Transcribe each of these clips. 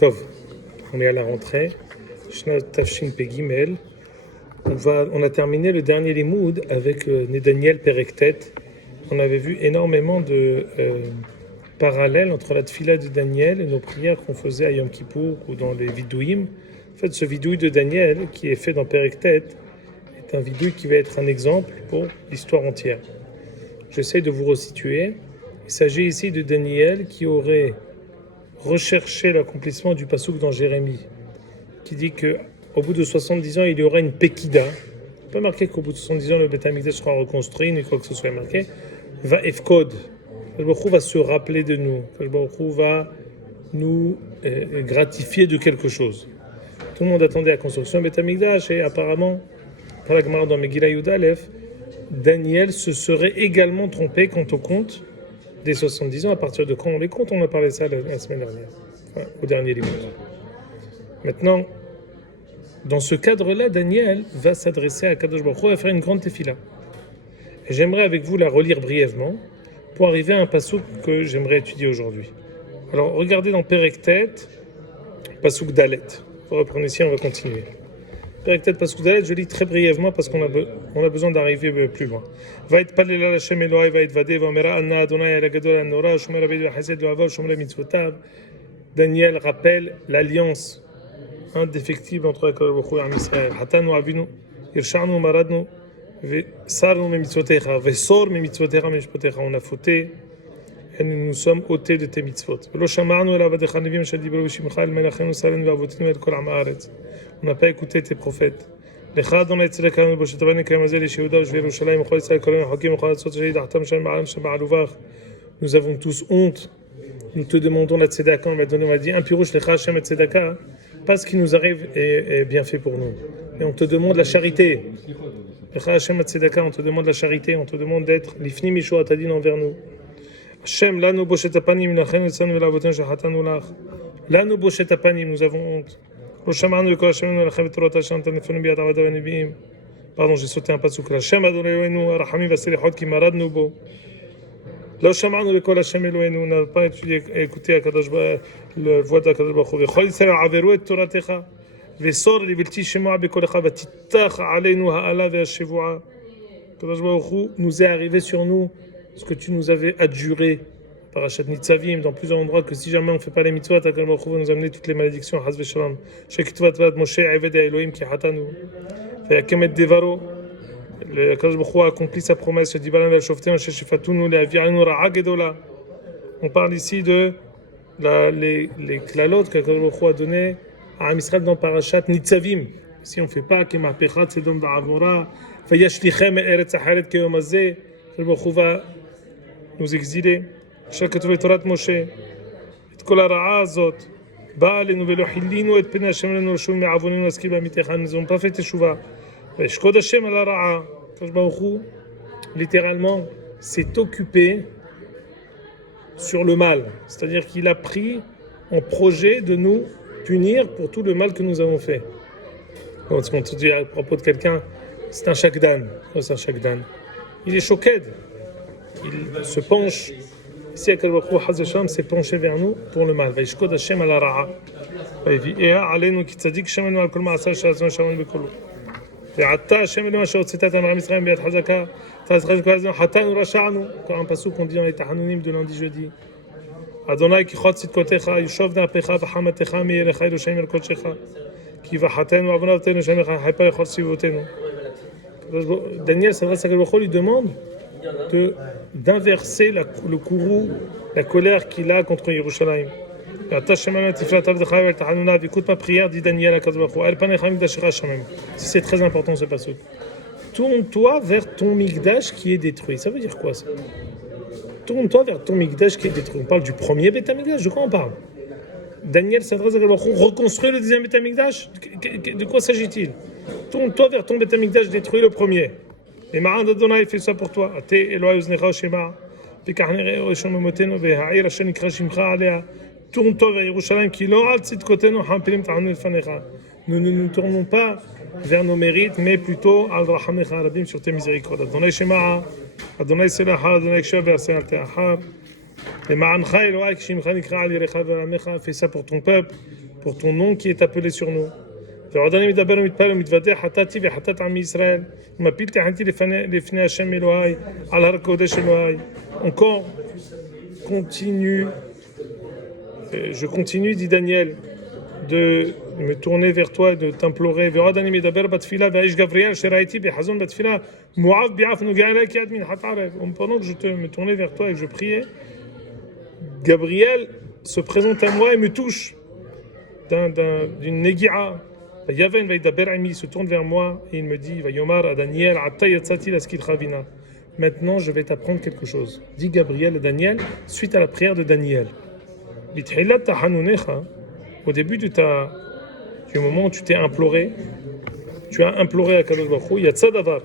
Tov, on est à la rentrée. Shnat Tafshin Pegimel. On a terminé le dernier limoud avec Daniel Perektet. On avait vu énormément de parallèles entre la tfila de Daniel et nos prières qu'on faisait à Yom Kippour ou dans les vidouim. En fait, ce vidouille de Daniel qui est fait dans Perektet est un vidouille qui va être un exemple pour l'histoire entière. J'essaie de vous resituer. Il s'agit ici de Daniel qui aurait recherché l'accomplissement du passouk dans Jérémie, qui dit qu'au bout de 70 ans, il y aura une Pekida. On peut pas marquer qu'au bout de 70 ans, le Beth Amikdash sera reconstruit, ni quoi que ce soit marqué. Va Efkod. Le Baruch va se rappeler de nous. Le Baruch va nous gratifier de quelque chose. Tout le monde attendait la construction du Beth Amikdash et apparemment, par la Gemara dans Megillah Yud Aleph, Daniel se serait également trompé quant au compte des 70 ans. À partir de quand on les compte? On a parlé de ça la semaine dernière, au dernier livre. Maintenant, dans ce cadre-là, Daniel va s'adresser à Kadosh Baruch Hu et faire une grande tefila. Et j'aimerais avec vous la relire brièvement pour arriver à un passouk que j'aimerais étudier aujourd'hui. Alors, regardez dans Perektet, passouk Dalet. Vous reprenez ici, on va continuer. Perektet, passouk Dalet, je lis très brièvement parce qu'on a besoin d'arriver plus loin. Va être palel al Hashem Elohai, va être vadé, va omera anna Adonai el gadol anora, shomer abed v'chesed lo'avav, shomer mitzvotav. Daniel rappelle l'alliance indéfectible entre Akadosh Baruch Hu et Am Israël. Hatanu avinu, irshanu maradnu, vesarnu mitzvotecha, vesor mitzvotecha mishpotecha. On a fauté et nous nous sommes ôtés de tes mitzvot. Velo shamarnu el avadecha nevim shel dibru b'shimcha el melachenu saren ve'avotinu el kol am haaretz. On n'a pas écouté tes prophètes. Lecha Adonai tzedaka b'shetavani k'yamazel Yehuda u'shvi Yerushalayim u'chol Yisrael kolen hakim u'chol atzot sheli dachtam shem ma'alim shem ma'aluvach. Nous avons tous honte. Nous te demandons la tzedaka. On m'a dit un pirouche lecha Hashem et tzedaka. Pas ce qui nous arrive est bien fait pour nous. Et on te demande la charité. Lecha Hashem et tzedaka. On te demande la charité. On te demande d'être l'ifni mishoat adin envers nous. Hashem lanu boshet apanim lachen etzanu ve'lavotin shachatanu lach. Lanu boshet apanim. Nous avons honte. Pardon, j'ai sauté un passouk. Hashem Adonai Eloheinu, Arachamim v'Selechot ki maradnu bo. Lo shamanu lekol Hashem Eloheinu, on n'a pas écouté la voix d'Akadosh Baruch Hu. V'chol Yisrael averu et toratecha, v'sor livilti shemoa bekolecha, v'titach aleinu ha'ala ve'hashevu'a. Akadosh Baruch Hu nous est arrivé sur nous ce que tu nous avais adjuré. Parashat Nitzavim, dans plusieurs endroits, que si jamais on ne fait pas les mitzvot, Akadosh Baruch Hu va nous amener toutes les malédictions. Haz v'shalom. Shekitvat vat Moshe Eved Elohim ki hatanu. Ve'yakem et devaro. Le Akadosh Baruch Hu a accompli sa promesse. Dibalan ve'shoftem sheshifatunu le'aviranu ra'a gedola. On parle ici de les klalot qu'Akadosh Baruch Hu a donné à Am Israël dans Parashat Nitzavim. Si on ne fait pas, kema'pechat sedom da'avora, ve'yashlichem eretz haret keyom hazeh, Akadosh Baruch Hu va nous exiler. שכתוב בתורת משה, את כל הרעה הזאת, באה עלינו ולא חילינו את פני השם אלינו לשוב מעווננו להזכיר בעמיתך, nous n'avons pas fait תשובה. וישקוד השם על הרעה. הקדוש ברוך הוא, littéralement, s'est occupé sur le mal. C'est-à-dire qu'il a pris en projet de nous punir pour tout le mal que nous avons fait. Quand on te dit à propos de quelqu'un, c'est un shakdan. C'est un shakdan. Il est choqué. Il se penche. Ici, Akadosh Baruch Hu Haz v'Shalom s'est penché vers nous pour le mal. Vayishkod Hashem al hara'a. Vayivi'eha aleinu ki tzadik shemenu al kol ma'aseh she'atzonu shamanu b'kolo. Ve'ata Hashem Elohim asher hotzeta t'am Israël b'yad chazaka. Ta'azchaj kol hazon hatanu rasha'anu. Encore un passouk qu'on dit dans les Tahanunim de lundi jeudi. Adonai ki chot tzidkotecha yushov da'apecha v'hamatecha mi'elecha Yerushalayim el kodshecha. Ki v'chatenu avonavotenu shemecha haipa lechol sivotenu. Daniel s'adresse à Akadosh Baruch Hu, lui demande d'inverser le courroux, la colère qu'il a contre Yerushalayim. Écoute ma prière, dit Daniel à Kadosh Baruch Hu. C'est très important ce passage. Tourne-toi vers ton Mikdash qui est détruit. Ça veut dire quoi ça? Tourne-toi vers ton Mikdash qui est détruit. On parle du premier Beth Amikdash, de quoi on parle? Daniel s'adresse à Kadosh Baruch Hu, reconstruire le deuxième Beth Amikdash? De quoi s'agit-il? Tourne-toi vers ton Beth Amikdash détruit, le premier. Et Ma'an Adonai fait ça pour toi. Ate Elohai uznecha oshema. V'kachnei orishon memotenu ve'ha'ir asher nikra shimcha alea. Tourne-toi vers Yerushalayim ki lo al tzidkotenu hampilim ta'anu lefanecha. Nous ne nous tournons pas vers nos mérites, mais plutôt al rachamecha arabim sur tes miséricordes. Adonai shema, Adonai selacha, Adonai kshav ve'aseh al te'achar. Et Ma'ancha Elohai ki shimcha nikra al yirecha ve'alamecha. Fais ça pour ton peuple. pour ton nom qui est appelé sur nous. ועוד אני מדבר ומתפלל ומתוודה חטאתי וחטאת עמי ישראל ומפיל תחנתי לפני השם אלוהי על הר הקודש אלוהי. Encore je continue, dit Daniel, de me tourner vers toi et de t'implorer. ועוד אני מדבר בתפילה והאיש גבריאל שראיתי בחזון בתפילה מואב ביעף נוגע אליי כיד מנחת ערב. Pendant que je me tournais vers toi et que je priais, Gabriel se présente à moi et me touche d'une negi'a. Yaven vaidaber ami se tourne vers moi et il me dit Vayomar à Daniel atta yatsati laskilcha vina. Maintenant je vais t'apprendre quelque chose. Dit Gabriel à Daniel suite à la prière de Daniel. Bithilat tahanunecha, au début du moment où tu t'es imploré, tu as imploré à Kadosh Baruch Hu, yatsa davar.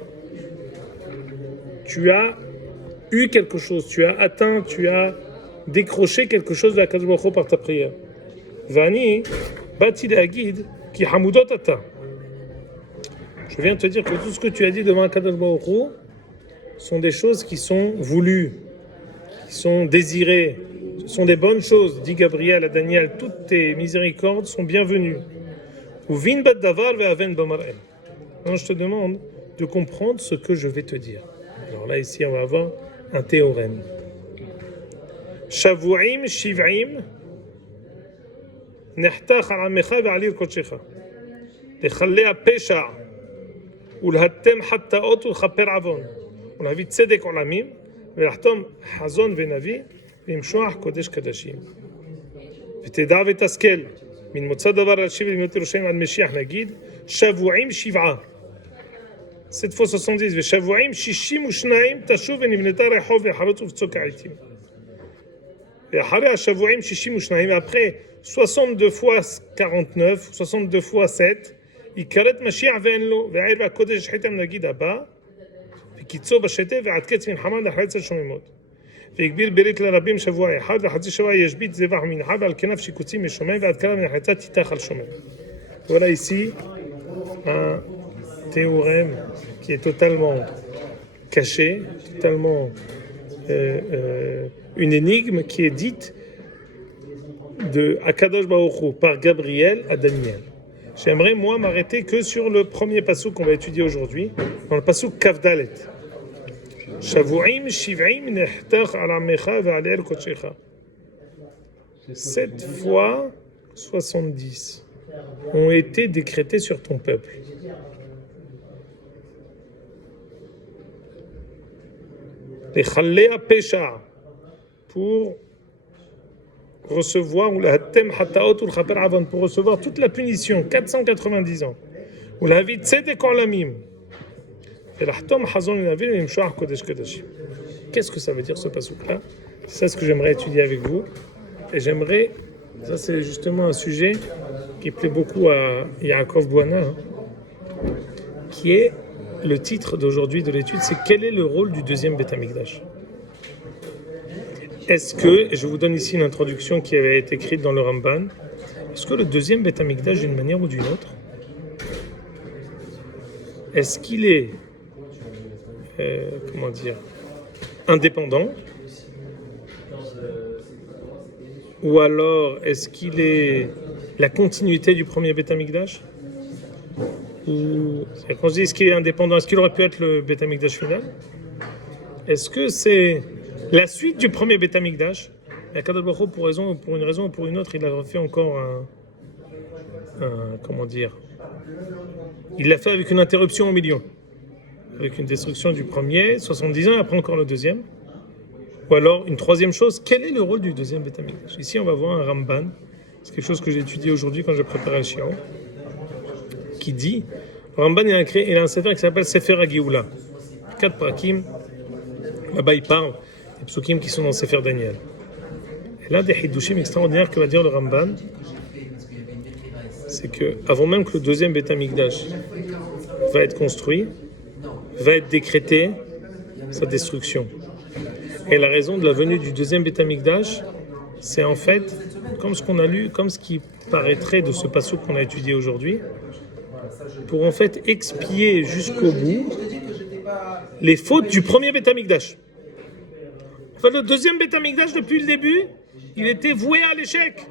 Tu as eu quelque chose, tu as atteint, tu as décroché quelque chose de la Kadosh Baruch Hu par ta prière. Vani bati le'agid ki hamudot ata. Je viens te dire que tout ce que tu as dit devant Kadosh Baruch Hu sont des choses qui sont voulues, qui sont désirées, ce sont des bonnes choses, dit Gabriel à Daniel. Toutes tes miséricordes sont bienvenues. Uvin bad davar ve'aven b'mar'eh. Alors je te demande de comprendre ce que je vais te dire. Alors là ici on va avoir un théorème. Shavu'im shiv'im נחתך על עמך ועל עיר קודשך לכלה הפשע ולהתם חטאות ולכפר עוון ולהביא צדק עולמים ולחתום חזון ונביא ולמשוח קודש קדשים ותדע ותשכל מן מוצא דבר להשיב למות ירושלים עד משיח נגיד שבועים שבעה cette fois 70 ושבועים 62 תשוב ונבנתה רחוב וחרוץ ובצוק העיתים ואחרי השבועים 62 ואחרי 62 fois 49, 62 fois 7, יקראת משיח ואין לו, והעיר והקודש שחיתם נגיד הבא, וקיצו בשתה ועד קץ מלחמה נחלץ השוממות. והגביל ברית לרבים שבוע אחד, וחצי שבוע ישבית זבח ומנחה, ועל כנף שיקוצים משומם, ועד כלה מנחלצה תיתח על שומם. Voilà ici un théorème qui est totalement caché, totalement une énigme qui est dite de Akadosh Baruch Hu par Gabriel à Daniel. J'aimerais moi m'arrêter que sur le premier passouk qu'on va étudier aujourd'hui, dans le passouk Kavdalet. Shavu'im shiv'im nehtach al amecha ve'al er kodshecha. 7 fois 70 ont été décrétés sur ton peuple. Les chalea pesha pour recevoir pour recevoir toute la punition 490 ans ou la vie tzedek olamim et l'ahtom hazon l'avil et l'imshah kodesh kodashim. Qu'est-ce que ça veut dire ce passouk là? C'est ça ce que j'aimerais étudier avec vous et j'aimerais, ça c'est justement un sujet qui plaît beaucoup à Yaakov Bouana, qui est le titre d'aujourd'hui de l'étude, c'est quel est le rôle du deuxième Beth Amikdash. Est-ce que, et je vous donne ici une introduction qui avait été écrite dans le Ramban, est-ce que le deuxième Beth Amikdash, d'une manière ou d'une autre, est-ce qu'il est, indépendant, ou alors est-ce qu'il est la continuité du premier Beth Amikdash, ou quand je dis est-ce qu'il est indépendant, est-ce qu'il aurait pu être le Beth Amikdash final? Est-ce que c'est la suite du premier Beth Amikdash? Et Akadosh Baruch Hu, pour une raison ou pour une autre, il a fait encore il l'a fait avec une interruption au milieu, avec une destruction du premier, 70 ans, après encore le deuxième. Ou alors, une troisième chose, quel est le rôle du deuxième Beth Amikdash? Ici, on va voir un Ramban, c'est quelque chose que j'ai étudié aujourd'hui quand j'ai préparé le Shiur, qui dit, Ramban il a un sefer qui s'appelle Sefer HaGeoula, 4 prakim, là-bas il parle des psukim qui sont dans Sefer Daniel. Et l'un des hidushim extraordinaires que va dire le Ramban, c'est que avant même que le deuxième Beth Amikdash va être construit, va être décrété sa destruction. Et la raison de la venue du deuxième Beth Amikdash, c'est en fait, comme ce qu'on a lu, comme ce qui paraîtrait de ce passouk qu'on a étudié aujourd'hui, pour en fait expier jusqu'au bout les fautes du premier Beth Amikdash. En fait, le deuxième Beth Amikdash, depuis le début, il était voué à l'échec.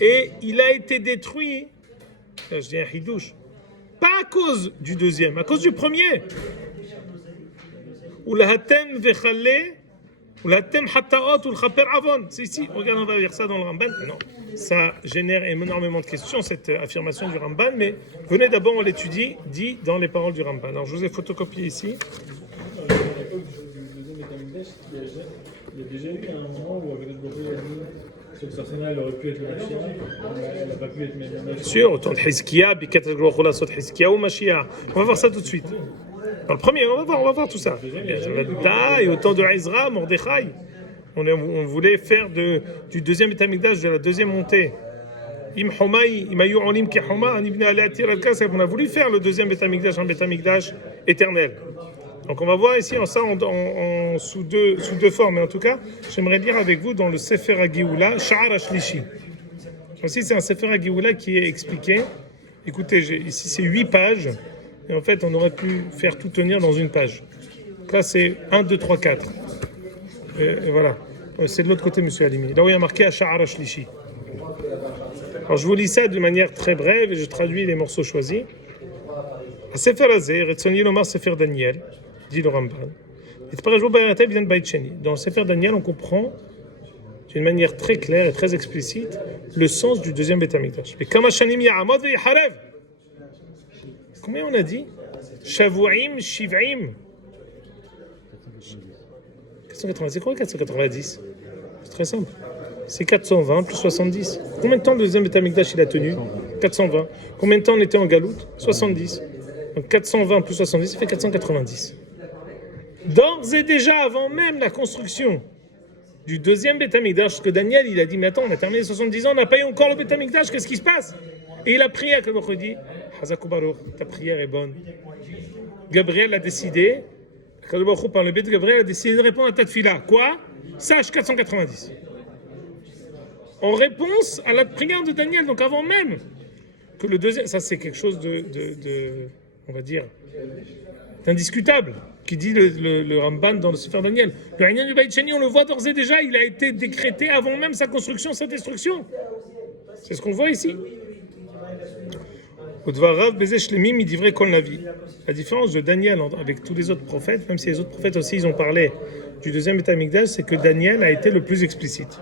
Et il a été détruit, là, je dis un hidouche, pas à cause du deuxième, à cause du premier. Ou la hatem vechale, ou la hatem hataot, ou le chaper avon. C'est ici, regarde, on va lire ça dans le Ramban. Non, ça génère énormément de questions, cette affirmation du Ramban, mais venez d'abord, on l'étudie, dit dans les paroles du Ramban. Alors je vous ai photocopié ici. Il y a déjà eu un moment où Akadosh Baruch Hu a dit que ce personnage aurait pu être le Mashiach, elle n'a pas pu être même Bien sûr, autant de Hizkiya, Bikadosh Baruch Hu Lasot Hizkiya ou Mashiach. On va voir ça tout de suite. Dans le premier, on va voir tout ça. Et autant de Ezra, Mordechai. On voulait faire du deuxième Beit Hamikdash, de la deuxième montée. On a voulu faire le deuxième Beit Hamikdash, un Beit Hamikdash éternel. Donc on va voir ici ça sous deux formes. Mais en tout cas, j'aimerais lire avec vous dans le Sefer HaGeoula, Sha'ar HaShlishi. Aussi, c'est un Sefer HaGeoula qui est expliqué. Écoutez, ici c'est 8 pages. Et en fait, on aurait pu faire tout tenir dans une page. Donc là, c'est 1, 2, 3, 4. Et voilà. C'est de l'autre côté, monsieur Halimi. Là où il y a marqué Sha'ar HaShlishi. Alors je vous lis ça de manière très brève et je traduis les morceaux choisis. Sefer Hazeh, Retzoni Lomar Sefer Daniel, dit le Ramban. Dans le Sefer Daniel, on comprend d'une manière très claire et très explicite le sens du deuxième Beit Hamikdash. Combien on a dit? Shavuim, Shiv'im. 490, c'est quoi 490? C'est très simple. C'est 420 plus 70. Combien de temps le deuxième Beit Hamikdash il a tenu? 420. Combien de temps on était en galoute? 70. Donc 420 plus 70, ça fait 490. D'ores et déjà, avant même la construction du deuxième Beit Hamikdash, parce que Daniel, il a dit, mais attends, on a terminé 70 ans, on n'a pas eu encore le Beit Hamikdash, qu'est-ce qui se passe? Et il a prié à Kadosh, il dit, Hazakou Baruch, ta prière est bonne. Gabriel a décidé, Kadosh Baruch, par le Beit Gabriel, a décidé de répondre à ta tefila. Quoi? Sache 490. En réponse à la prière de Daniel, donc avant même que le deuxième, ça c'est quelque chose de on va dire, d'indiscutable, qui dit le Ramban dans le Sefer Daniel. Le Inyan du Beit Sheni, on le voit d'ores et déjà, il a été décrété avant même sa construction, sa destruction. C'est ce qu'on voit ici. La différence de Daniel avec tous les autres prophètes, même si les autres prophètes aussi ils ont parlé du deuxième Beit Hamikdash, c'est que Daniel a été le plus explicite.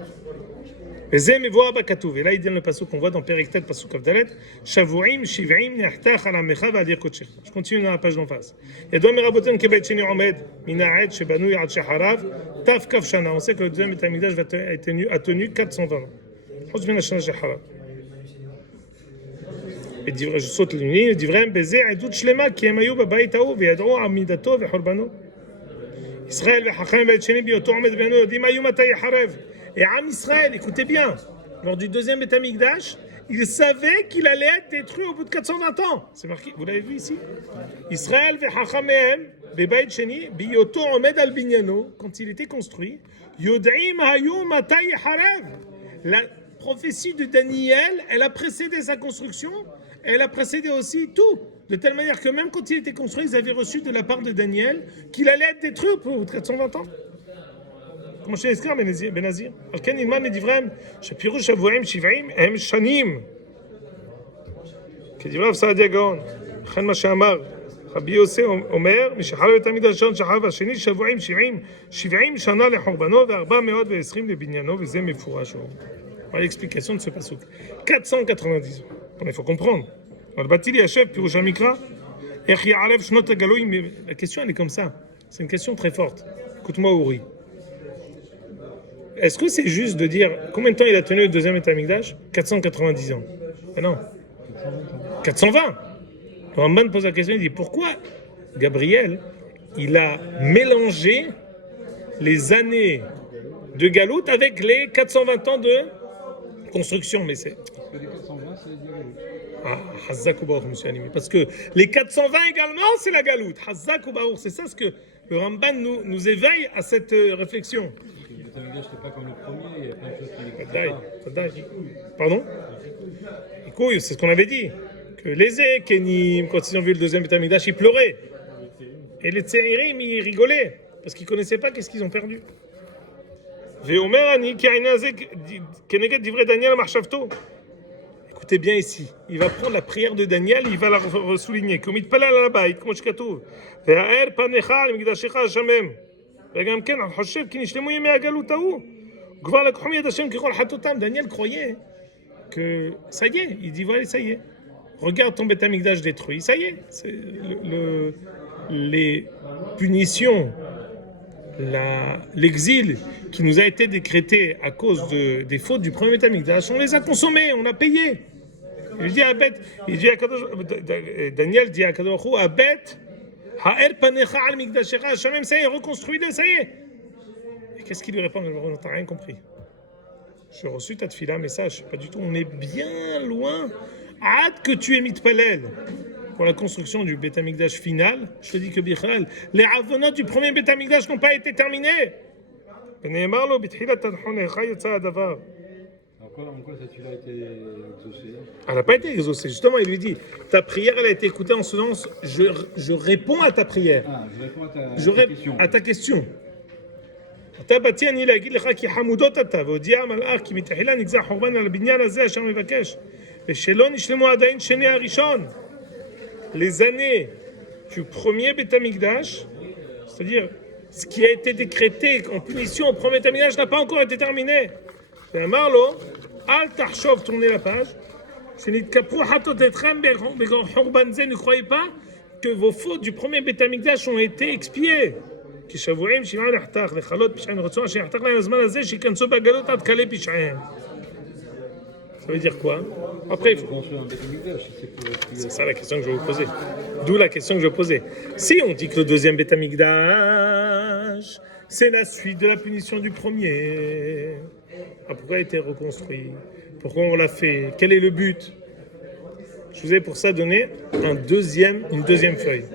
Et là, il dit le passouk qu'on voit dans Periktet, passouk Avdalet, Shavuim, Shiv'im, Nechtach, Alamecha, V'adir Kodesh. Je continue dans la page d'en face. Yadom Meraboten, Kebet Sheni Omed, Mina'ed, Shebanu, Yad Sheharav, Taf Kaf Shana. On sait que le deuxième Beit Hamikdash a tenu 420 ans. Chos Ben Hashana Sheharav. Et je saute le ligne, Divrem, Bezeh, Edut Shlema, Ki Hem Ayu, Babayit Ha'u, V'yad'u, Amidato, V'Hurbano. Israël, V'Hacham, Beit Sheni, Bioto, Omed, Beno, Yodim Ayu, Matay Harev. Et Am Israël, écoutez bien, lors du deuxième Beit Hamikdash, il savait qu'il allait être détruit au bout de 420 ans. C'est marqué, vous l'avez vu ici? Israël ve'chachamehem be'bayit sheni biyoto omed al binyano, quand il était construit, yod'im hayu matay harev. La prophétie de Daniel, elle a précédé sa construction, elle a précédé aussi tout. De telle manière que même quand il était construit, ils avaient reçu de la part de Daniel qu'il allait être détruit au bout de 420 ans. כמו שהזכר בנזיר, על כן נלמד מדבריהם שפירוש שבועים 70 הם שנים. כדבריו סעדיה גאון, לכן מה שאמר רבי יוסי אומר, משחרר את המקדש הראשון שחרר והשני שבועים 70 שנה לחורבנו ו420 לבניינו, וזה מפורש. Voilà l'explication de ce pasuk. 490 ans. Il faut comprendre. Al-Batili Hachef, Pirouche Amikra, Echi Aref Shnot Agaloim. La question elle est comme ça. C'est une question très forte. Écoute-moi, Ouri. Est-ce que c'est juste de dire combien de temps il a tenu le deuxième Beit Hamikdash? 490 ans. Ah non. 420. Le Ramban pose la question, il dit pourquoi Gabriel, il a mélangé les années de Galoute avec les 420 ans de construction. Mais c'est... Ah, Hazak ou Baruch, monsieur Animi. Parce que les 420 également, c'est la Galoute. Hazak ou Baruch, c'est ça ce que le Ramban nous éveille à cette réflexion. C'était pas comme le premier, il y a plein de choses qui Pardon? C'est ce qu'on avait dit. Que les Kenim, quand ils ont vu le deuxième Beit Hamikdash, ils pleuraient. Et les Tsehirim, ils rigolaient. Parce qu'ils ne connaissaient pas qu'est-ce qu'ils ont perdu. écoutez bien ici, il va prendre la prière de Daniel, il va la souligner. Comme il te parle là-bas, comme je katouf. והאר פניך על מקדשך השמם. וגם כן, אני חושב כי נשלמו ימי הגלות ההוא. כבר לקחו מיד השם ככל חטאותם. Daniel croyait que ça y est, il dit voilà, ça y est. Regarde ton Beth Amikdash détruit, ça y est. C'est les punitions, l'exil qui nous a été décrété à cause des fautes du premier Beth Amikdash, on les a consommés, on a payé. Il dit à Beth, Daniel dit à Kadosh Baruch Hu, à Beth, Ha'er panecha al mikdashecha Hashem, ça y est, reconstruis-le, ça y est. Et qu'est-ce qu'il lui répond? On n'a rien compris. J'ai reçu ta tefila, mais sache, pas du tout, on est bien loin. Hâte que tu aies mitpalel pour la construction du Beth Amikdash final. Je te dis que Bichlal, les avonot du premier Beth Amikdash n'ont pas été terminés. ונאמר בתחילת תנחונך יצא הדבר. En quoi cette fille a été exaucée? Elle n'a pas été exaucée. Justement, il lui dit, ta prière, elle a été écoutée en ce sens. Je réponds à ta prière. Ah, je réponds à ta question. אתה באתי אני להגיד לך כי חמודות אתה, והודיע המלאך כי מתחילה נגזר חורבן על הבניין הזה אשר מבקש, ושלא נשלמו עדיין שני הראשון. Les années du premier Beth Amikdash, c'est-à-dire ce qui a été décrété en punition au premier Beth Amikdash n'a pas encore été terminé. ואמר לו, אל תחשוב, tournez la page, שנתקפו חטאותיכם בחורבן זה, ne croyez pas que vos fautes du premier Beth Amikdash ont été expiées. כי שבועים שבעה נחתך, לכלות פשעים רצון, אשר יחתך להם הזמן הזה, שיכנסו בגלות עד כלי פשעיהם. Ça veut dire quoi? Après, il faut... C'est ça la question que je vais vous poser. D'où la question que je vais poser. Si on dit que le deuxième Beth Amikdash, c'est la suite de la punition du premier, pourquoi il a été reconstruit? Pourquoi on l'a fait? Quel est le but? Je vous ai pour ça donné une deuxième feuille.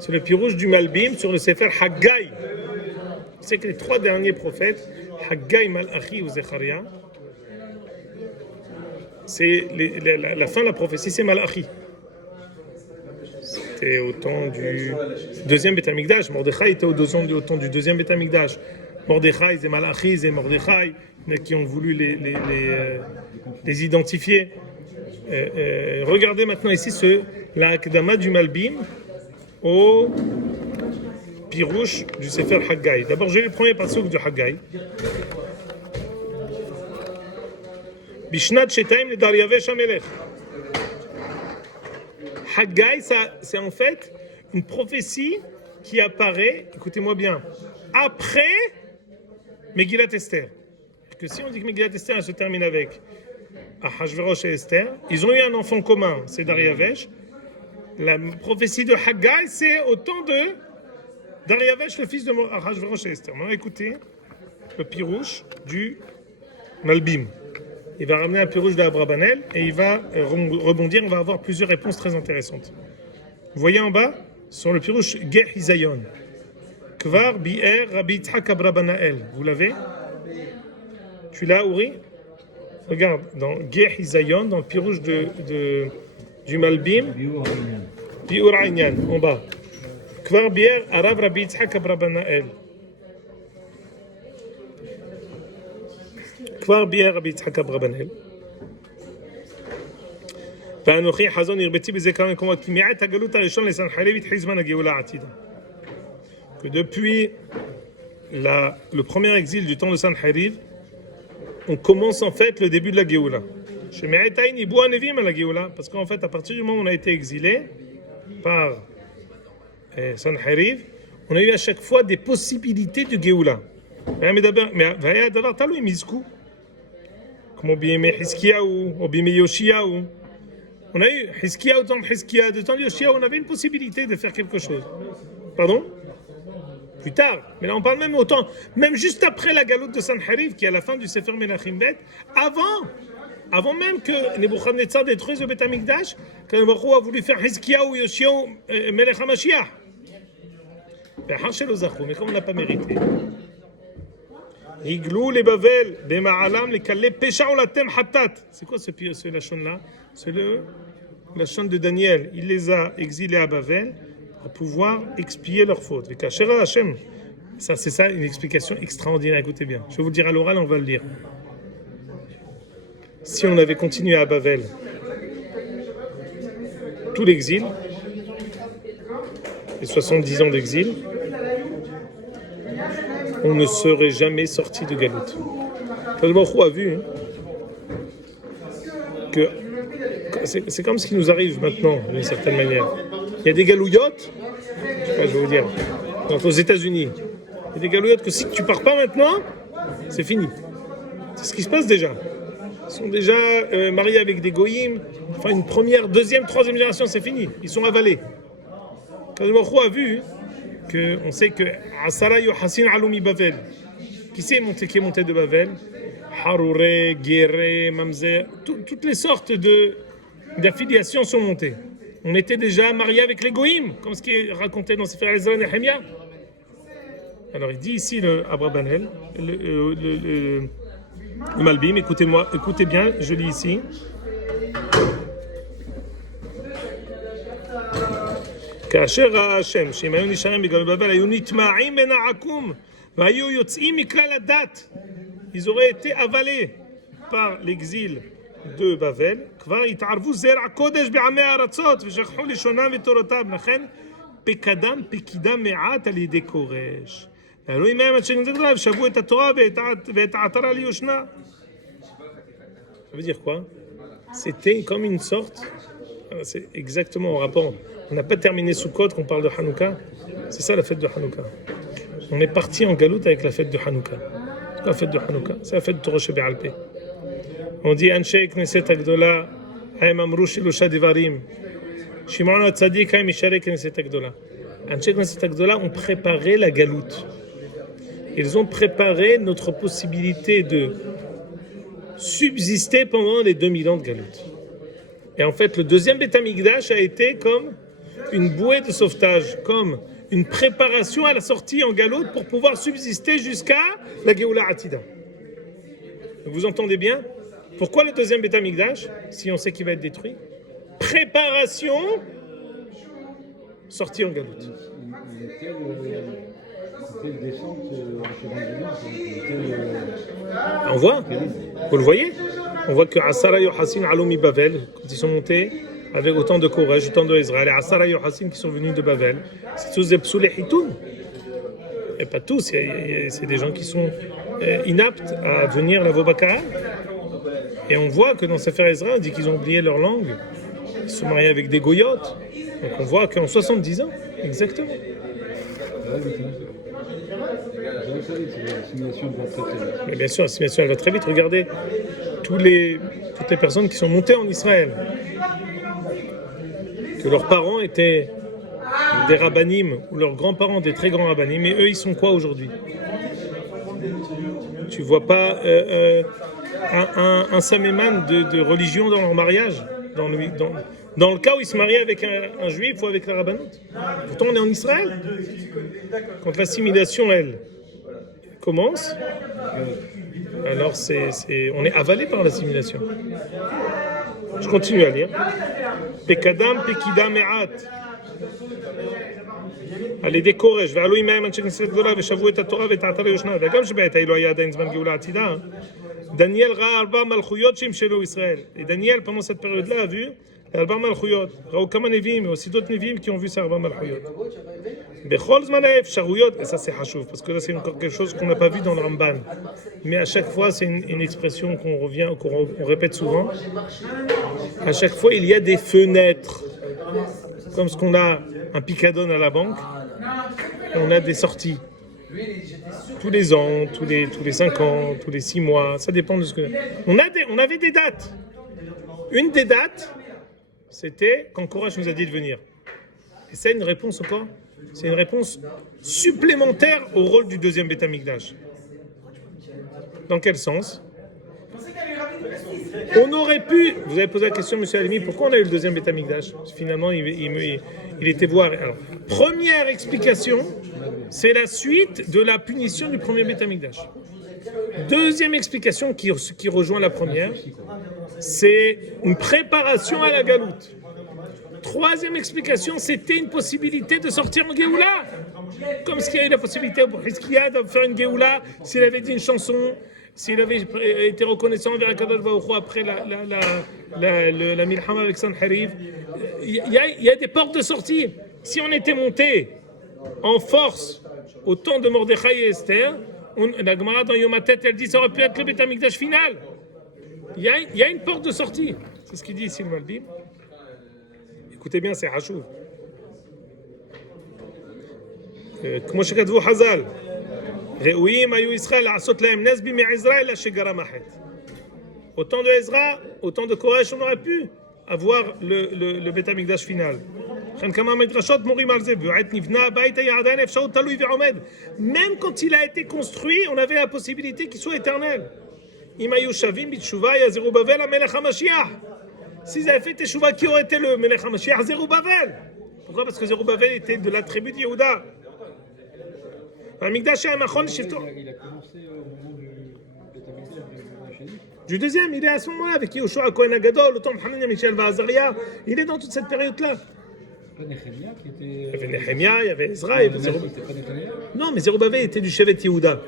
C'est le pirouge du Malbim sur le Sefer Haggai. C'est que les trois derniers prophètes, Haggai, Malachi ou Zecharia, c'est la fin de la prophétie, c'est Malachi. C'était au temps du deuxième Beth Amikdash. Mordechai était au temps du deuxième Beth Amikdash. Mordechai, c'est Malachi, c'est Mordechai, qui ont voulu les identifier. Regardez maintenant ici la Akdama du Malbim au Pirouche du Sefer Haggai. D'abord, j'ai le premier pasuk du Haggai. Bishnat Shetaim le Daryavesh Hamelech. Haggai, c'est en fait une prophétie qui apparaît, écoutez-moi bien, après Megillat Esther. Parce que si on dit que Megillat Esther elle se termine avec Ahashverosh et Esther, ils ont eu un enfant commun, c'est Daryavesh. La prophétie de Haggai, c'est au temps de Daryavesh, le fils de Ahashverosh et Esther. Maintenant, écoutez le pirouche du Malbim. Il va ramener un pirouche d'Abrabanel et il va rebondir. On va avoir plusieurs réponses très intéressantes. Vous voyez en bas, sur le pirouche Geh Hizayon, Kvar Bi'er Rabbi Yitzhak Abrabanael. Vous l'avez? Tu l'as, Uri? Regarde, dans Geh Hizayon, dans le pirouche du Malbim, Bi'ur Aynyan, en bas. Kvar Bi'er Arab Rabbi Yitzhak Abrabanael. כבר ביאר רבי יצחק אברבנאל. ואנוכי חזון הרביתי בזה כמה מקומות, כי מעת הגלות הראשון לסנחריב התחיל זמן הגאולה העתידה. Que depuis le premier exil du temps de Sancheriv, on commence en fait le début de la Géoula. Chez Me'et Aïn, Ibou Anevim à la Géoula, parce qu'en fait, à partir du moment où on a été exilé par Sancheriv, on a eu à chaque fois des possibilités de Géoula. והיה הדבר תלוי אם יזכו. כמו בימי חזקיהו או בימי יאשיהו. On a eu Hizkiyahu, dans Hizkiyahu, de temps de Yoshiyahu, on avait une possibilité de faire quelque chose. Pardon? Plus tard. Mais là, on parle même autant, même juste après la galoute de Sancheriv, qui est à la fin du Sefer Menachim Bet, avant même que Nebuchadnezzar détruise le Beth Amikdash, quand le Baruch a voulu faire Hizkiyahu, Yoshiyahu, Melech HaMashiach. Mais comme on n'a pas mérité, Iglou les Bavel, Bema'alam, les Kalé, Pesha Olatem Hatat. C'est quoi ce lachon-là? C'est le lachon de Daniel. Il les a exilés à Bavel pour pouvoir expier leurs fautes. Ça, c'est ça une explication extraordinaire. Écoutez bien. Je vais vous le dire à l'oral, on va le lire. Si on avait continué à Bavel, tout l'exil, les 70 ans d'exil, on ne serait jamais sorti de Galoute. Le Baruch Hu a vu que c'est comme ce qui nous arrive maintenant, d'une certaine manière. Il y a des galouillottes, je vais vous dire, aux États-Unis. Il y a des galouillottes que si tu pars pas maintenant, c'est fini. C'est ce qui se passe déjà. Ils sont déjà mariés avec des goïms. Enfin, une première, deuxième, troisième génération, c'est fini. Ils sont avalés. Le Baruch Hu a vu on sait que Asara Yohasin Alumi Bavel. Qui est monté de Bavel? Harouré, Guéré, Mamzer, toutes les sortes d'affiliations sont montées. On était déjà mariés avec les goïms, comme ce qui est raconté dans Sefer Ezra et Nehemia. Alors il dit ici le Abrabanel, le Malbim, écoutez bien, je lis ici. כאשר ראה השם שאם היו נשארים בגלות בבל היו נטמעים בין העקום והיו יוצאים מכלל הדת. Ils auraient été avalés par l'exil de Bavel. כבר התערבו זרע קודש בעמי הארצות ושכחו לשונם ותורותיו. לכן פקדם פקידם מעט על ידי כורש. והעלו עמהם עד שגנזו גדולה ושבו את התורה ואת העטרה ליושנה. Ça veut dire quoi? C'était comme une sorte, c'est exactement en rapport. On n'a pas terminé Sukkot qu'on parle de Hanouka. C'est ça la fête de Hanouka. On est parti en galoute avec la fête de Hanouka. La fête de Hanouka, c'est la fête de Torah Shebe'alpeh. On dit Anshe Knesset Agdola, Haim Amru Shilosha Devarim. Shimon HaTzadik Haim Isharei Knesset Agdola. Anshe Knesset Agdola ont préparé la galoute. Ils ont préparé notre possibilité de subsister pendant les 2000 ans de galoute. Et en fait, le deuxième Beth Amikdash a été comme une bouée de sauvetage, comme une préparation à la sortie en galoute pour pouvoir subsister jusqu'à la Géoula Atida. Vous entendez bien? Pourquoi le deuxième Beth Amikdash, si on sait qu'il va être détruit? Préparation, sortie en galoute. On voit, vous le voyez? On voit que Asara Yohasin Alumi Bavel, quand ils sont montés avec autant de courage, autant de Israël, et Asara Yohasin qui sont venus de Bavel, c'est tous des psoulé hitoun. Et pas tous, c'est des gens qui sont inaptes à venir la Vobaka. Et on voit que dans Sefer Ezra, on dit qu'ils ont oublié leur langue, ils se sont mariés avec des goyotes. Donc on voit qu'en 70 ans, exactement. Mais bien sûr, l'assimilation elle va très vite. Regardez toutes les personnes qui sont montées en Israël, que leurs parents étaient des rabbanim ou leurs grands-parents des très grands rabbanim, mais eux ils sont quoi aujourd'hui? Tu vois pas un saméman de religion dans leur mariage, dans le cas où ils se mariaient avec un juif ou avec la rabbanoute. Pourtant on est en Israël. Quand l'assimilation elle commence, alors on est avalé par l'assimilation. Je continue à lire. Pekadam pekida me'at. על ידי כורש, ועלו עמהם אנשי כנסת גדולה ושבו את התורה ואת העטרה ליושנה. וגם שבעת ההיא לא היה עדיין זמן גאולה עתידה, דניאל ראה 4 מלכויות שימשלו ישראל. Et Daniel, pendant cette période-là, a vu les 4 מלכויות. ראו כמה נביאים, mais aussi d'autres נביאים qui ont vu ces 4 מלכויות. בכל זמן האפשרויות, et ça c'est חשוב, parce que là c'est encore quelque chose qu'on n'a pas vu dans le Ramban. Mais à chaque fois, c'est une expression qu'on répète souvent. À chaque fois, il y a des fenêtres. Comme ce qu'on a un picadone à la banque, on a des sorties. Tous les ans, tous les 5 ans, tous les 6 mois, ça dépend de ce que... On avait des dates. Une des dates, c'était quand Korach nous a dit de venir. Et c'est une réponse encore. C'est une réponse supplémentaire au rôle du deuxième Beth Amikdash. Dans quel sens? On aurait pu... Vous avez posé la question, M. Halimi, pourquoi on a eu le deuxième Beth Amikdash? Finalement, il était voir. Alors, première explication, c'est la suite de la punition du premier Beth Amikdash. Deuxième explication qui rejoint la première, c'est une préparation à la galoute. Troisième explication, c'était une possibilité de sortir en Géoula. Comme ce qu'il y a eu la possibilité pour Hizkiya de faire une Géoula, s'il avait dit une chanson, s'il avait été reconnaissant envers Akadosh Baruch Hu après la Milchama avec Sancheriv, il y a des portes de sortie. Si on était monté en force au temps de Mordechai et Esther, la Gemara dans Yom HaTet, elle dit ça aurait pu être le Beth Amikdash final. Il y a une porte de sortie. C'est ce qu'il dit ici le Malbim. écoutez bien, c'est Hachouv. כמו שכתבו חז"ל, ראויים היו ישראל לעשות להם נס בימי עזרא אלא שגרם החטא. Au temps de Ezra, au temps de Koresh, on aurait pu avoir le Beth Amikdash final. Même quand il a été construit, on avait la possibilité qu'il soit éternel. S'ils avaient fait Teshuvah, qui aurait été le Melech HaMashiach? Zerubbabel. Pourquoi? Parce que Zerubbabel était de la tribu de Yehuda. Il a commencé au moment du deuxième, il est à ce moment-là avec Yehoshua Kohen Agadol, le temps de Hanania, Michel Vazaria. Il est dans toute cette période-là. Il y avait Nehemia, il y avait Ezra, il y avait Zerubbabel. Non, mais Zerubbabel était du Shevet Yehuda.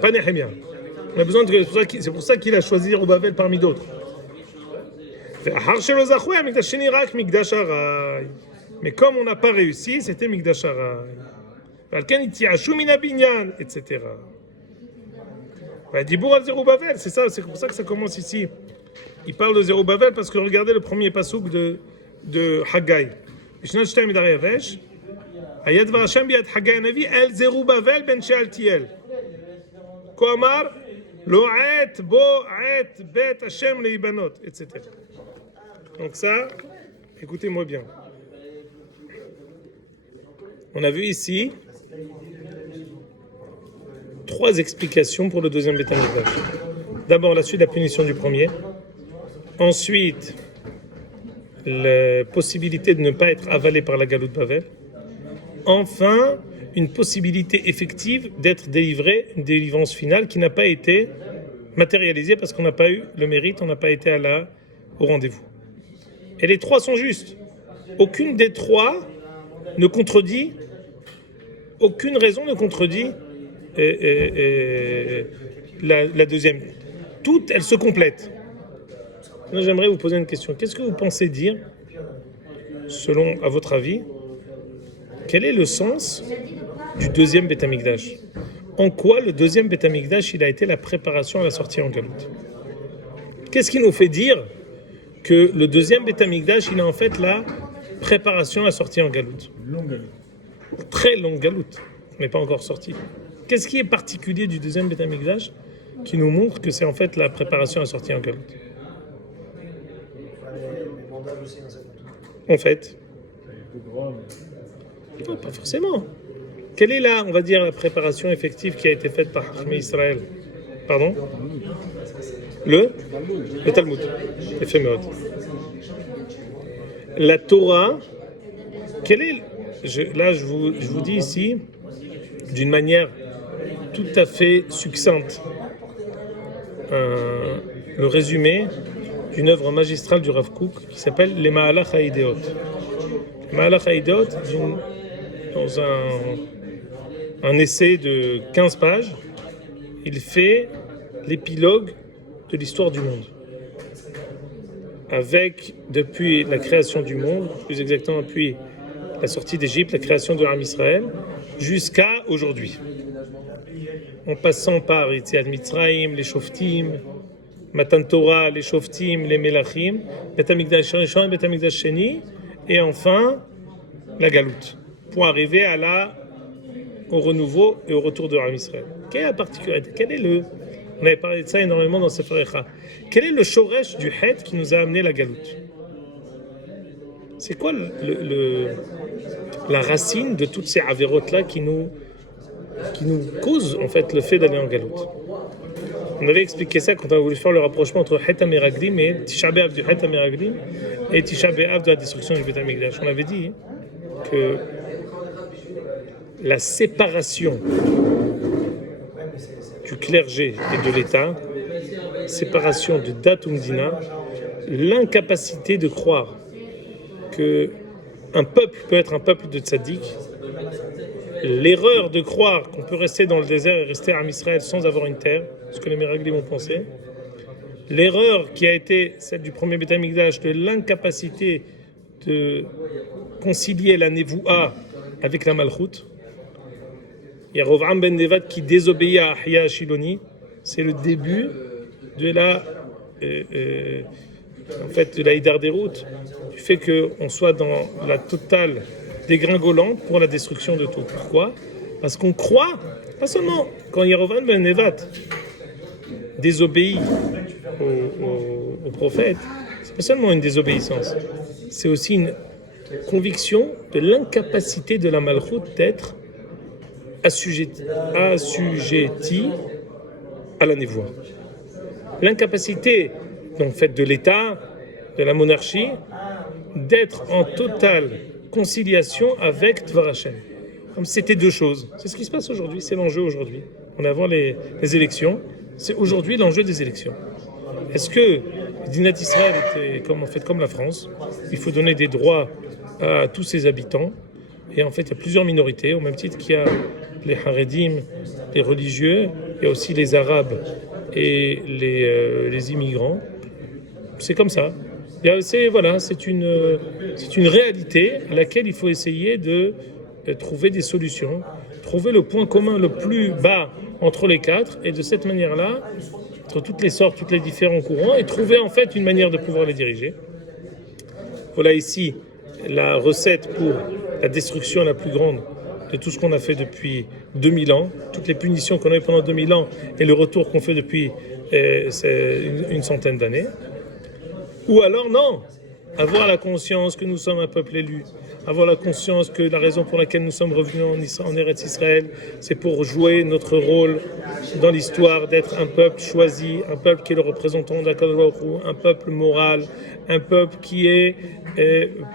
Pas Nehemia. On a besoin de... C'est pour ça qu'il a choisi Zerubbabel parmi d'autres. Mais comme on n'a pas réussi, c'était Mikdash Harai. Etc. Dibour al Zerubbabel, c'est ça, c'est pour ça que ça commence ici. Il parle de Zerubbabel parce que regardez le premier pasouk de Haggai. Mishnah Shtaim Darayavesh. Hayad Vashem biad Haggai Navi el Zerubbabel ben Shealtiel. Koamar lo et bo et bet Hashem leibanot, etc. Donc ça, écoutez-moi bien. On a vu ici 3 explications pour le deuxième Beth Amikdash. D'abord, la suite de la punition du premier. Ensuite, la possibilité de ne pas être avalé par la Galout Bavel. Enfin, une possibilité effective d'être délivré, une délivrance finale qui n'a pas été matérialisée parce qu'on n'a pas eu le mérite, on n'a pas été au rendez-vous. Et les 3 sont justes. Aucune des 3 ne contredit, aucune raison ne contredit la deuxième. Toutes, elles se complètent. Maintenant, j'aimerais vous poser une question. Qu'est-ce que vous pensez dire, selon, à votre avis, quel est le sens du deuxième Beth Amikdash? En quoi le deuxième Beth Amikdash, il a été la préparation à la sortie en Galoute? Qu'est-ce qui nous fait dire que le deuxième Beth Amikdash, il est en fait la préparation à la sortie en Galoute? Longue galoute. Très longue Galoute, mais pas encore sortie. Qu'est-ce qui est particulier du deuxième Beth Amikdash qui nous montre que c'est en fait la préparation à la sortie en Galoute? En fait, non, pas forcément. Quelle est là, on va dire, la préparation effective qui a été faite par Hachmé Israël? Pardon? Le Talmud. Éphémérode. La Torah, quelle est... je vous dis ici, d'une manière tout à fait succincte, le résumé d'une œuvre magistrale du Rav Kook qui s'appelle Les Mahalach HaIdeot. Les Mahalach HaIdeot, dans un essai de 15 pages, il fait l'épilogue de l'histoire du monde. Avec, depuis la création du monde, plus exactement depuis la sortie d'Égypte, la création de l'Am Israël, jusqu'à aujourd'hui. En passant par Yetziat Mitzrayim, les Shoftim, Matan Torah, les Shoftim, les Melachim, Beth Amikdash Rishon, Beth Amikdash Sheni, et enfin la Galoute, pour arriver au renouveau et au retour de l'Am Israël. Quelle est la particularité? On avait parlé de ça énormément dans Sefer Echa. Quel est le shoresh du Het qui nous a amené la Galoute? C'est quoi la racine de toutes ces avérotes-là qui nous causent en fait le fait d'aller en Galoute? On avait expliqué ça quand on a voulu faire le rapprochement entre Het HaMeraglim et Tisha B'Av du Het HaMeraglim et Tisha B'Av de la destruction du Beth Amikdash. On avait dit que la séparation du clergé et de l'État, séparation de Dat Umdina, l'incapacité de croire qu'un peuple peut être un peuple de tzaddik, l'erreur de croire qu'on peut rester dans le désert et rester à Israël sans avoir une terre, ce que les Meraglim ont pensé. L'erreur qui a été celle du premier Beth Amikdash, de l'incapacité de concilier la Nevoua avec la Malchut. Il y a Rov'am ben Nevat qui désobéit à Ahia Shiloni. C'est le début de la de la Hidardéroute, du fait qu'on soit dans la totale dégringolante pour la destruction de tout. Pourquoi? Parce qu'on croit, pas seulement quand Yerovan ben Nevat désobéit au prophète, c'est pas seulement une désobéissance, c'est aussi une conviction de l'incapacité de la Malchut d'être assujetti à la névoie. L'incapacité donc, de l'État, de la monarchie, d'être en totale conciliation avec Dvar Hashem. Comme c'était deux choses. C'est ce qui se passe aujourd'hui, c'est l'enjeu aujourd'hui. On est avant les élections, c'est aujourd'hui l'enjeu des élections. Est-ce que Dinat Israël était comme la France? Il faut donner des droits à tous ses habitants. Et en fait, il y a plusieurs minorités, au même titre qu'il y a les Haredim, les religieux, il y a aussi les Arabes et les immigrants. C'est comme ça. C'est une réalité à laquelle il faut essayer de trouver des solutions, trouver le point commun le plus bas entre les quatre, et de cette manière-là, entre toutes les sortes, tous les différents courants, et trouver en fait une manière de pouvoir les diriger. Voilà ici la recette pour la destruction la plus grande de tout ce qu'on a fait depuis 2000 ans, toutes les punitions qu'on a eues pendant 2000 ans et le retour qu'on fait depuis une centaine d'années. Ou alors non, avoir la conscience que nous sommes un peuple élu, avoir la conscience que la raison pour laquelle nous sommes revenus en Eretz Israël, c'est pour jouer notre rôle dans l'histoire d'être un peuple choisi, un peuple qui est le représentant d'Akadosh Baruch Hu, un peuple moral, un peuple qui est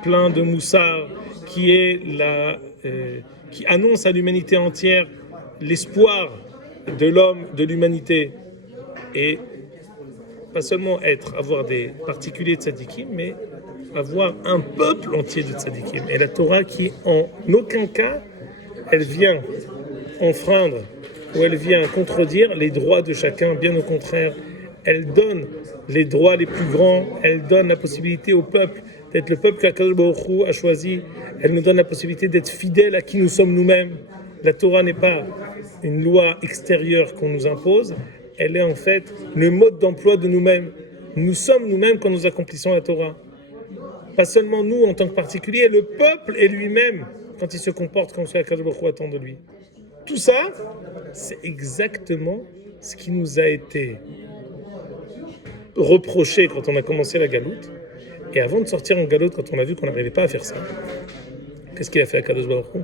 plein de moussard, qui annonce à l'humanité entière l'espoir de l'homme, de l'humanité, et pas seulement avoir des particuliers de tzadikim, mais avoir un peuple entier de tzadikim. Et la Torah qui, en aucun cas, elle vient enfreindre ou elle vient contredire les droits de chacun, bien au contraire, elle donne les droits les plus grands, elle donne la possibilité au peuple d'être le peuple qu'Akadosh Baruch Hu a choisi, elle nous donne la possibilité d'être fidèles à qui nous sommes nous-mêmes. La Torah n'est pas une loi extérieure qu'on nous impose, elle est en fait le mode d'emploi de nous-mêmes. Nous sommes nous-mêmes quand nous accomplissons la Torah. Pas seulement nous en tant que particuliers, le peuple est lui-même quand il se comporte comme ce qu'Akadosh Baruch Hu attend de lui. Tout ça, c'est exactement ce qui nous a été reproché quand on a commencé la galoute. Et avant de sortir en galoute, quand on a vu qu'on n'arrivait pas à faire ça, qu'est-ce qu'il a fait Akadosh Baruch Hu?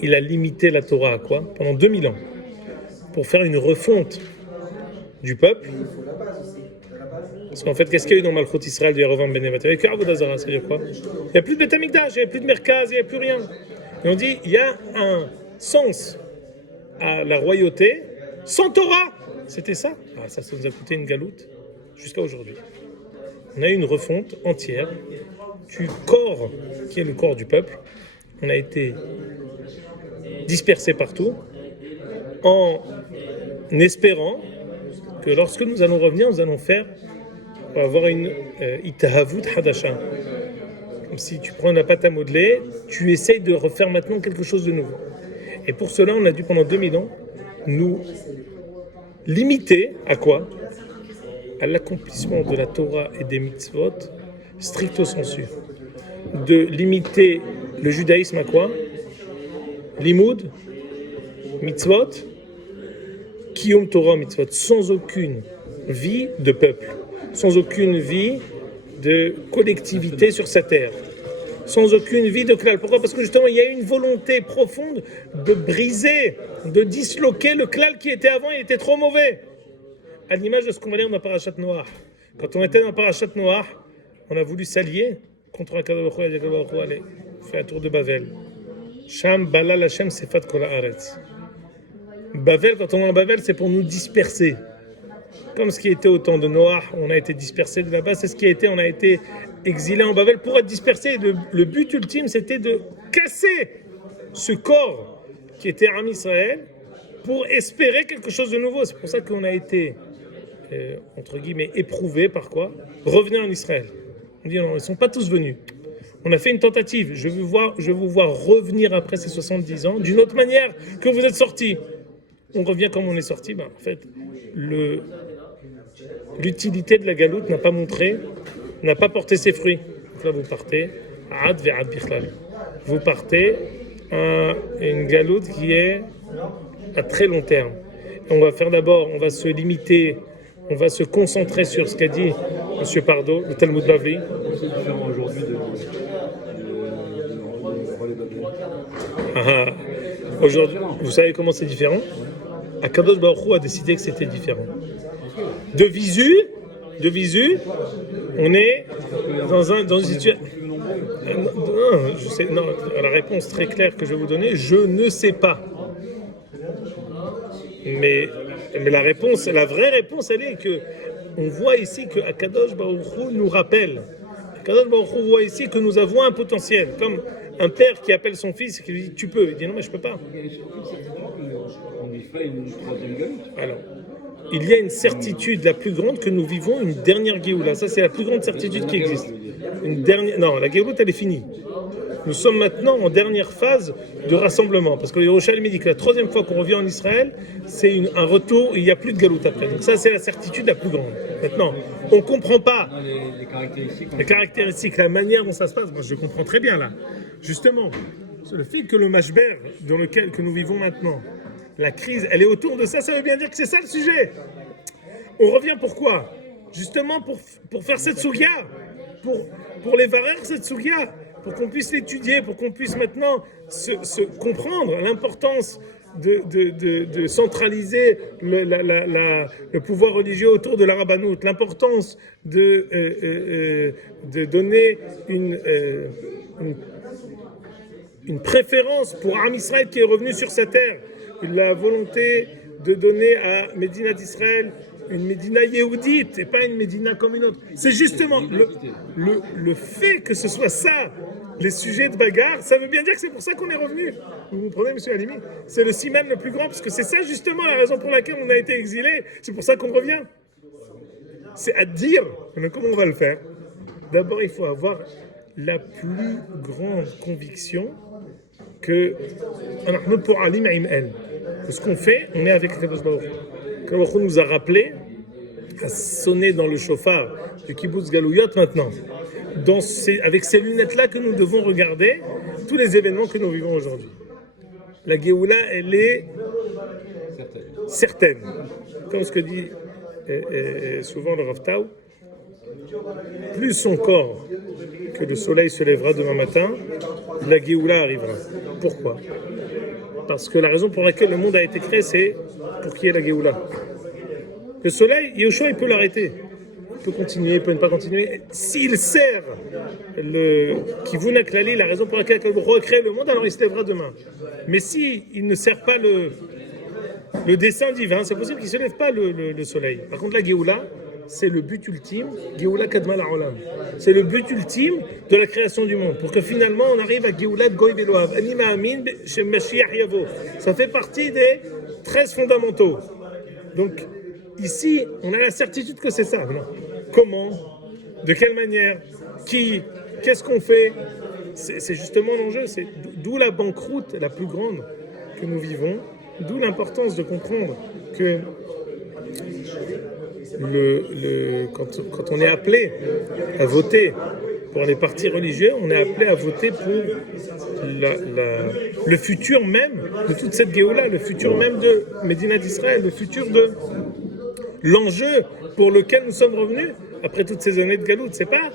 Il a limité la Torah à quoi? Pendant 2000 ans. Pour faire une refonte du peuple. Parce qu'en fait, qu'est-ce qu'il y a eu dans Malchut Israël de Yerovam ben Nevat? Il n'y avait que Avodah Zarah, ça veut dire quoi? Il n'y a plus de Beth Amikdash, il n'y a plus de Merkaz, il n'y a plus rien. Et on dit, il y a un sens à la royauté sans Torah. C'était ça. Ah, ça nous a coûté une galoute jusqu'à aujourd'hui. On a eu une refonte entière du corps qui est le corps du peuple. On a été dispersés partout en espérant que lorsque nous allons revenir, nous allons avoir une itahavut hadasha. Comme si tu prends la pâte à modeler, tu essayes de refaire maintenant quelque chose de nouveau. Et pour cela, on a dû pendant 2000 ans nous limiter à quoi? À l'accomplissement de la Torah et des mitzvot stricto sensu. De limiter le judaïsme à quoi? Limoud, mitzvot, Kiyom Torah mitzvot, sans aucune vie de peuple, sans aucune vie de collectivité sur sa terre, sans aucune vie de klal. Pourquoi? Parce que justement, il y a une volonté profonde de briser, de disloquer le klal qui était avant, il était trop mauvais. À l'image de ce qu'on va lire dans Parashat Noach. Quand on était dans Parashat Noach, on a voulu s'allier contre Akadosh Baruch Hu, allez, faire un tour de Bavel. Sham balal Hashem sefat kol haaretz. Bavel, quand on est en Bavel, c'est pour nous disperser. Comme ce qui était au temps de Noach, on a été dispersé de là-bas, c'est ce qui a été, on a été exilé en Bavel pour être dispersé. Le but ultime, c'était de casser ce corps qui était Am Israël pour espérer quelque chose de nouveau. C'est pour ça qu'on a été, entre guillemets, éprouvé par quoi? Revenez en Israël. On dit non, ils ne sont pas tous venus. On a fait une tentative. Je veux vous voir revenir après ces 70 ans d'une autre manière que vous êtes sortis. On revient comme on est sorti. Ben, en fait, l'utilité de la galoute n'a pas porté ses fruits. Donc là, vous partez, ad ve'ad bichlal. Vous partez à une galoute qui est à très long terme. Et on va faire d'abord, on va se limiter, on va se concentrer sur ce qu'a dit M. Pardo, le Talmud Bavli. C'est différent aujourd'hui de relais Babel. Aujourd'hui, vous savez comment c'est différent? Akadosh Baruch Hu a décidé que c'était différent. De visu, on est dans une situation. Non, la réponse très claire que je vais vous donner, je ne sais pas. Mais la vraie réponse, elle est que on voit ici que Akadosh Baruch Hu nous rappelle. Akadosh Baruch Hu voit ici que nous avons un potentiel, comme un père qui appelle son fils et qui lui dit tu peux. Il dit non mais je peux pas. On y fait une troisième galoute. Alors, il y a une certitude la plus grande que nous vivons une dernière Géoula. Ça, c'est la plus grande certitude qui existe. Non, la Géoula, elle est finie. Nous sommes maintenant en dernière phase de rassemblement. Parce que le Yerushalmi dit que la troisième fois qu'on revient en Israël, c'est un retour, il n'y a plus de Galoute après. Donc ça, c'est la certitude la plus grande. Maintenant, on ne comprend pas les caractéristiques, la manière dont ça se passe. Moi, je comprends très bien là. Justement, le fait que le mashber que nous vivons maintenant, la crise, elle est autour de ça, ça veut bien dire que c'est ça le sujet. On revient pourquoi? Justement pour faire cette sougia, pour les varer cette sougia, pour qu'on puisse l'étudier, pour qu'on puisse maintenant se comprendre l'importance de centraliser le pouvoir religieux autour de la rabbanout, l'importance de donner une préférence pour Am Israël qui est revenu sur sa terre, la volonté de donner à Médina d'Israël une Médina yéhoudite et pas une Médina comme une autre. C'est justement le fait que ce soit ça, les sujets de bagarre, ça veut bien dire que c'est pour ça qu'on est revenu. Vous comprenez, M. Halimi? C'est le siman le plus grand, parce que c'est ça justement la raison pour laquelle on a été exilé. C'est pour ça qu'on revient. C'est à dire, mais comment on va le faire? D'abord, il faut avoir la plus grande conviction que ce qu'on fait, on est avec Akadosh Baruch Hu. Akadosh Baruch Hu nous a rappelé à sonner dans le chauffard du kibbutz Galouyot maintenant. Avec ces lunettes-là que nous devons regarder tous les événements que nous vivons aujourd'hui. La Géoula, elle est certaine. Comme ce que dit souvent le Rav Tao, plus encore que le soleil se lèvera demain matin, la Géoula arrivera. Pourquoi? Parce que la raison pour laquelle le monde a été créé, c'est pour qu'il y ait la Géoula. Le soleil, Yehoshua, il peut l'arrêter. Il peut continuer, il peut ne pas continuer. S'il sert le Kivuna Klali, la raison pour laquelle il recrée le monde, alors il se lèvera demain. Mais s'il ne sert pas le dessein divin, c'est possible qu'il ne se lève pas le soleil. Par contre, la Géoula, c'est le but ultime, Géoula Kadma La'olam. C'est le but ultime de la création du monde. Pour que finalement, on arrive à Géoula Goy Veloav. Ani Ma'amin Shem Mashiach Yavo. Ça fait partie des 13 fondamentaux. Donc, ici, on a la certitude que c'est ça. Non. Comment? De quelle manière? Qui? Qu'est-ce qu'on fait? C'est justement l'enjeu. C'est d'où la banqueroute la plus grande que nous vivons. D'où l'importance de comprendre que quand on est appelé à voter pour les partis religieux, on est appelé à voter pour le futur même de toute cette Géoula, le futur même de Médina d'Israël, le futur de l'enjeu pour lequel nous sommes revenus après toutes ces années de galoute. C'est pas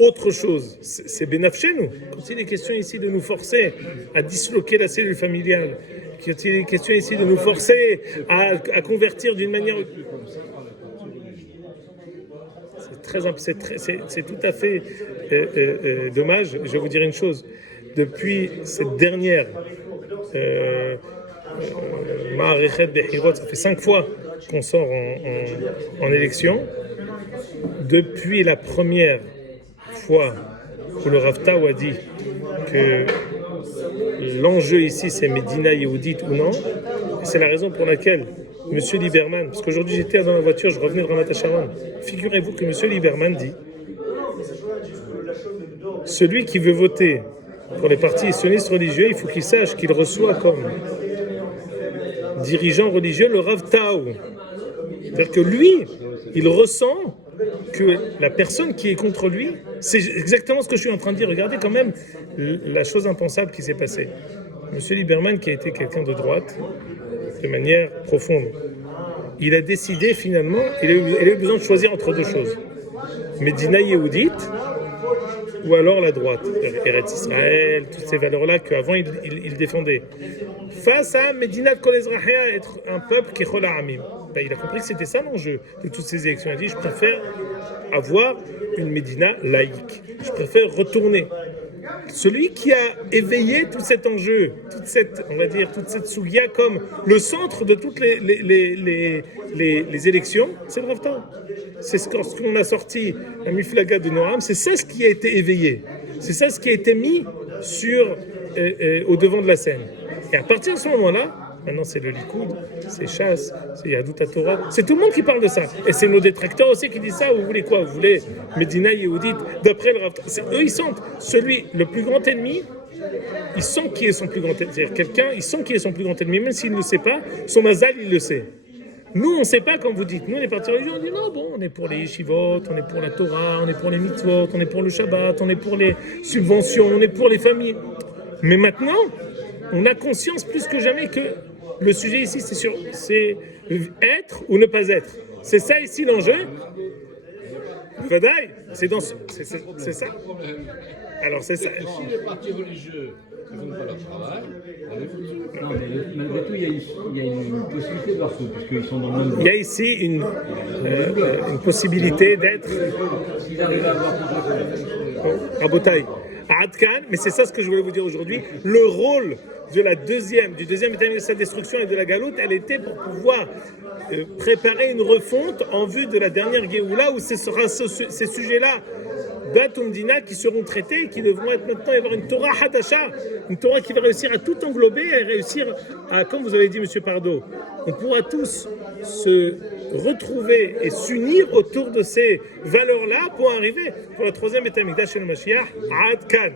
autre chose, c'est bénafché nous. Quand il est question ici de nous forcer à disloquer la cellule familiale, quand il est question ici de nous forcer à convertir d'une manière... C'est tout à fait dommage. Je vais vous dire une chose. Depuis cette dernière Ma'arechet Bechirot, ça fait 5 fois qu'on sort en élection. Depuis la première fois où le Rav Tao a dit que l'enjeu ici c'est Médina Yehudit ou non, C'est la raison pour laquelle M. Lieberman, parce qu'aujourd'hui j'étais dans la voiture, je revenais de Ramat HaSharon, figurez-vous que M. Lieberman dit celui qui veut voter pour les partis sionistes religieux, il faut qu'il sache qu'il reçoit comme dirigeant religieux le Rav Tao. C'est-à-dire que lui, il ressent que la personne qui est contre lui, c'est exactement ce que je suis en train de dire. Regardez quand même la chose impensable qui s'est passée. Monsieur Lieberman, qui a été quelqu'un de droite, de manière profonde, il a décidé finalement, il a eu besoin de choisir entre deux choses. Médina Yehudite ou alors la droite, Eretz Israël, toutes ces valeurs-là qu'avant il défendait. Face à Médina Kol Ezrahia, être un peuple qui est Chol Ha'amim. Il a compris que c'était ça l'enjeu de toutes ces élections. Il a dit, je préfère avoir une Médina laïque. Je préfère retourner. Celui qui a éveillé tout cet enjeu, toute cette, on va dire, toute cette sougia comme le centre de toutes les élections, c'est le Rav Tao. C'est ce qu'on a sorti, la Miflaga de Noam, c'est ça ce qui a été éveillé. C'est ça ce qui a été mis au devant de la scène. Et à partir de ce moment-là, maintenant c'est le Likoud, c'est Chasse, c'est Yahadut HaTorah, c'est tout le monde qui parle de ça. Et c'est nos détracteurs aussi qui disent ça. Vous voulez quoi? Vous voulez Médina Yehudite d'après le Rav Tao? Eux ils sentent le plus grand ennemi, ils sentent qui est son plus grand ennemi. C'est-à-dire quelqu'un, ils sentent qui est son plus grand ennemi, même s'il ne le sait pas, son mazal il le sait. Nous, on ne sait pas quand vous dites. Nous, les partis religieux, on dit non, bon, on est pour les yeshivot, on est pour la Torah, on est pour les mitzvot, on est pour le Shabbat, on est pour les subventions, on est pour les familles. Mais maintenant, on a conscience plus que jamais que le sujet ici, c'est être ou ne pas être. C'est ça ici l'enjeu. Vadaï, c'est ça. Alors c'est ça. Si les partis religieux ne font pas leur travail, on est foutu. Non, mais malgré tout, il y a une possibilité de leur coup, puisqu'ils sont dans le même. Il y a ici une possibilité d'être S'ils arrivent à avoir à Botaï, à Adkan, mais c'est ça ce que je voulais vous dire aujourd'hui. Le rôle du deuxième état de sa destruction et de la galoute, elle était pour pouvoir préparer une refonte en vue de la dernière Géoula où ce sera ces sujets-là d'Atumdina qui seront traités et qui devront être maintenant y avoir une Torah Hadasha, une Torah qui va réussir à tout englober et réussir à, comme vous avez dit Monsieur Pardo, on pourra tous se retrouver et s'unir autour de ces valeurs-là pour arriver pour la troisième état Mikdash el Mashiach à Ad Kan.